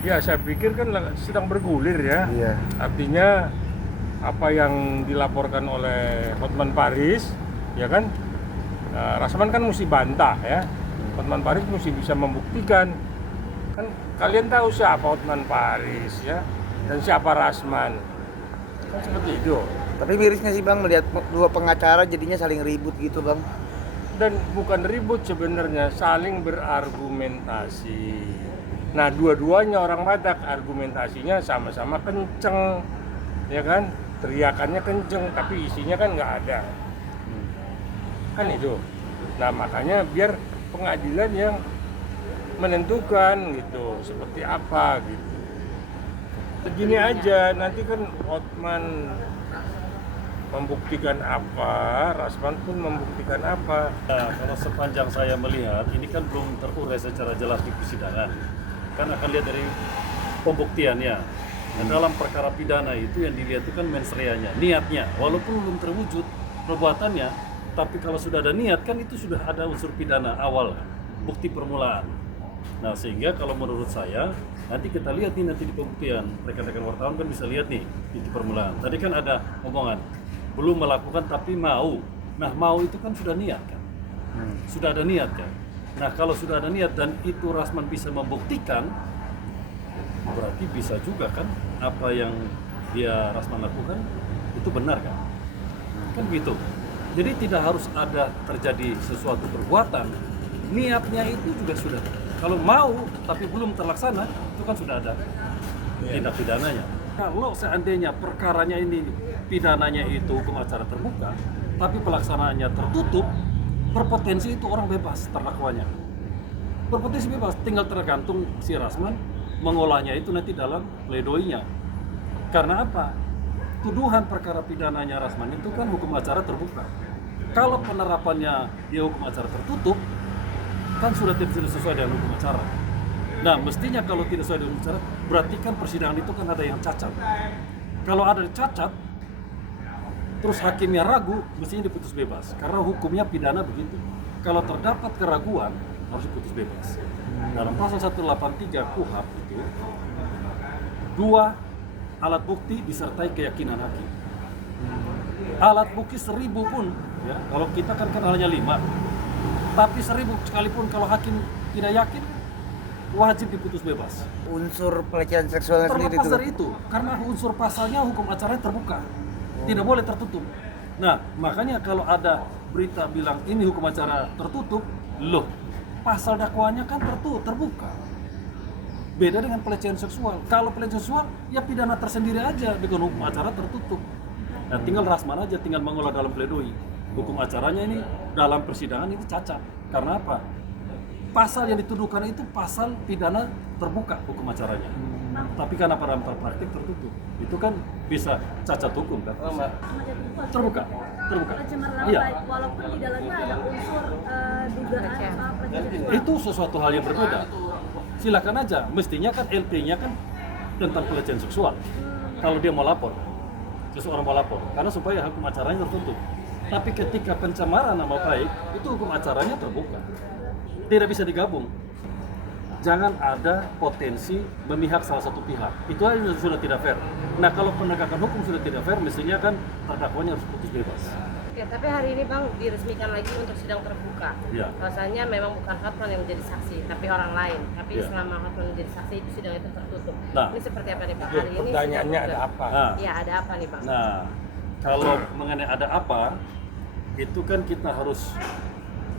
Ya, saya pikir kan sedang bergulir ya. Iya. Artinya apa yang dilaporkan oleh Hotman Paris, ya kan? Rasman kan mesti bantah ya. Hotman Paris mesti bisa membuktikan. Kan kalian tahu siapa Hotman Paris ya, dan siapa Rasman. Kan seperti itu. Tapi mirisnya sih Bang melihat dua pengacara jadinya saling ribut gitu Bang. Dan bukan ribut sebenarnya, saling berargumentasi. Nah, dua-duanya orang Batak, argumentasinya sama-sama kenceng, ya kan? Teriakannya kenceng, tapi isinya kan nggak ada. Kan itu. Nah, makanya biar pengadilan yang menentukan gitu, seperti apa gitu. Begini aja, nanti kan Hotman membuktikan apa, Rasman pun membuktikan apa. Nah, kalau sepanjang saya melihat, ini kan belum terurai secara jelas di persidangan. Kan akan lihat dari pembuktiannya. Dan dalam perkara pidana itu yang dilihat itu kan mens reanya, niatnya. Walaupun belum terwujud perbuatannya, tapi kalau sudah ada niat kan itu sudah ada unsur pidana awal, bukti permulaan. Nah, sehingga kalau menurut saya, nanti kita lihat nih nanti di pembuktian, rekan-rekan wartawan kan bisa lihat nih bukti permulaan. Tadi kan ada omongan, belum melakukan tapi mau. Nah, mau itu kan sudah niat kan? Sudah ada niat kan? Nah, kalau sudah ada niat dan itu Rasman bisa membuktikan, berarti bisa juga kan apa yang dia Rasman lakukan itu benar kan? Kan gitu. Jadi tidak harus ada terjadi sesuatu perbuatan, niatnya itu juga sudah. Kalau mau tapi belum terlaksana, itu kan sudah ada tindak pidananya. Kalau seandainya perkaranya ini pidananya itu hukum acara terbuka, tapi pelaksanaannya tertutup, berpotensi itu orang bebas terdakwanya. Berpotensi bebas, tinggal tergantung si Rasman mengolahnya itu nanti dalam pledoinya. Karena apa? Tuduhan perkara pidananya Rasman itu kan hukum acara terbuka. Kalau penerapannya dia hukum acara tertutup, kan sudah tidak sesuai dengan hukum acara. Nah, mestinya kalau tidak sesuai dengan hukum acara, berarti kan persidangan itu kan ada yang cacat. Kalau ada cacat, terus hakimnya ragu, mestinya diputus bebas. Karena hukumnya pidana begitu. Kalau terdapat keraguan, harus diputus bebas. Dalam pasal 183 KUHP itu, 2 alat bukti disertai keyakinan hakim. Alat bukti 1000 pun, ya, kalau kita kan hanya 5. Tapi 1000 sekalipun kalau hakim tidak yakin, wajib diputus bebas. Unsur pelecehan seksualnya sendiri Terlepas itu. dari itu, karena unsur pasalnya hukum acaranya terbuka, tidak boleh tertutup. Nah, makanya kalau ada berita bilang ini hukum acara tertutup, loh, pasal dakwaannya kan terbuka. Beda dengan pelecehan seksual. Kalau pelecehan seksual, ya pidana tersendiri aja dengan hukum acara tertutup. Nah, tinggal Rasman aja, tinggal mengolah dalam pledoi. Hukum acaranya ini dalam persidangan itu cacat. Karena apa? Pasal yang dituduhkan itu pasal pidana terbuka hukum acaranya. Tapi karena pada praktik tertutup. Itu kan bisa cacat hukum kan? Terbuka. Pencemaran Iya. baik, walaupun di dalamnya ada unsur dugaan soal pelecehan. Itu sesuatu hal yang berbeda. Silakan aja. Mestinya kan LP-nya kan tentang pelecehan seksual. Kalau dia mau lapor, seseorang mau lapor, karena supaya hukum acaranya tertutup. Tapi ketika pencemaran nama baik, itu hukum acaranya terbuka. Tidak bisa digabung. Jangan ada potensi memihak salah satu pihak. Itu aja sudah tidak fair. Nah, kalau penegakan hukum sudah tidak fair, mestinya kan terdakwanya harus putus bebas. Oke, tapi hari ini Bang diresmikan lagi untuk sidang terbuka. Ya. Rasanya memang bukan Hotman yang menjadi saksi, tapi orang lain. Tapi Ya. selama Hotman menjadi saksi itu sidang itu tertutup. Nah. Ini seperti apa nih Pak? Loh, Hari ini pertanyaannya sidang ada terbuka. apa? Nah, Iya, ada apa nih Bang? Nah, kalau mengenai ada apa, itu kan kita harus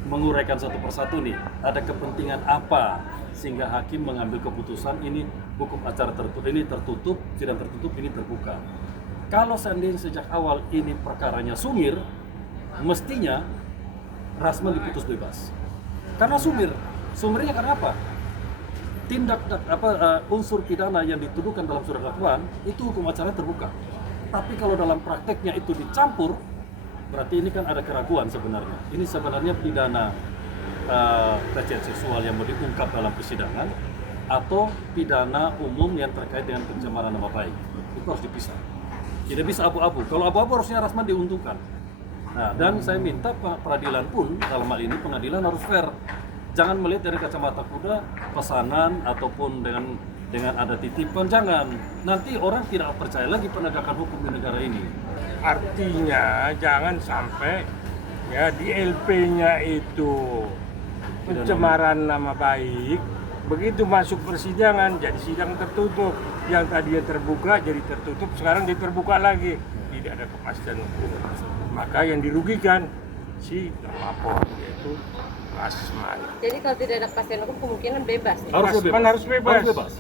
menguraikan satu persatu nih. Ada kepentingan apa sehingga hakim mengambil keputusan ini hukum acara tertutup, ini tertutup, sidang tertutup, ini terbuka. Kalau seandainya sejak awal ini perkaranya sumir, mestinya Rasman diputus bebas. Karena sumirnya karena apa? Unsur pidana yang dituduhkan dalam surat dakwaan itu hukum acara terbuka. Tapi kalau dalam prakteknya itu dicampur, berarti ini kan ada keraguan sebenarnya. Ini sebenarnya pidana pelecehan seksual yang mau diungkap dalam persidangan atau pidana umum yang terkait dengan pencemaran nama baik. Itu harus dipisah. Tidak bisa abu-abu. Kalau abu-abu harusnya Rasman diuntungkan. Nah, dan saya minta peradilan pun dalam hal ini pengadilan harus fair. Jangan melihat dari kacamata kuda pesanan ataupun dengan ada titipan, jangan. Nanti orang tidak percaya lagi penegakan hukum di negara ini. Artinya jangan sampai ya di LP-nya itu pencemaran nama baik, begitu masuk persidangan jadi sidang tertutup, yang tadinya terbuka jadi tertutup, sekarang jadi terbuka lagi, tidak ada kepastian hukum. Maka yang dirugikan si lapor, yaitu Asman. Jadi kalau tidak ada kepastian hukum kemungkinan bebas. Harus Asman harus bebas. Harus bebas.